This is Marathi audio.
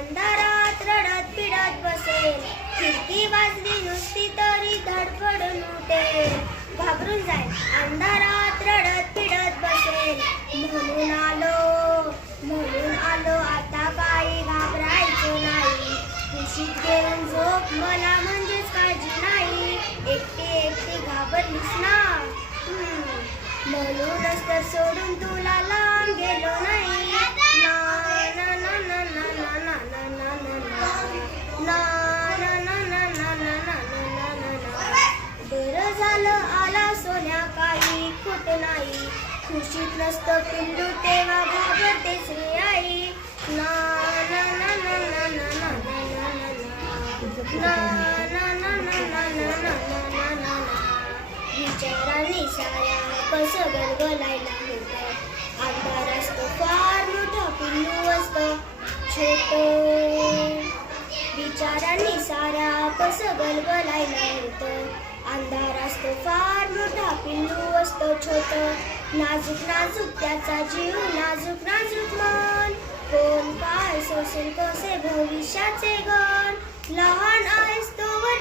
अंधारात रडत पिडत बसेल. खिडकी वाजली नुसती तरी धडपडून उठेल. घाबरून जाईल, अंधारात रडत पिडत बसेल. म्हणून आलो आता काही घाबरायचं नाही. कुशीत घेऊन झोप मला म्हणजेच काळजी नाही. एकटी घाबरलीस ना, म्हणूनच तर सोडून तुला लांब गेलो नाही. ना ना ना ना ना ना ना ना ना ना ना ना ना ना ना ना ना ना ना. बरं झालं आला सोन्या, काही खोट नाही. खुशीत नसतं पिल्लू तेव्हा घाबरतेच रे आई. ना ना ना ना ना ना ना ना ना ना ना ना ना ना ना. विचारांनी साऱ्या कसं गलगलायला होतं. अंधार असतो फार मोठा, पिल्लू असतं छोटं. विचारांनी साऱ्या कसं गलगलायला होतं. अंधार असतो फार मोठा, पिल्लू असतं छोटं. नाजूक नाजूक त्याचा जीव, नाजूक नाजूक मन. कोण काय सोसेल कसे भविष्याचे गण. लहान आहेस तोवर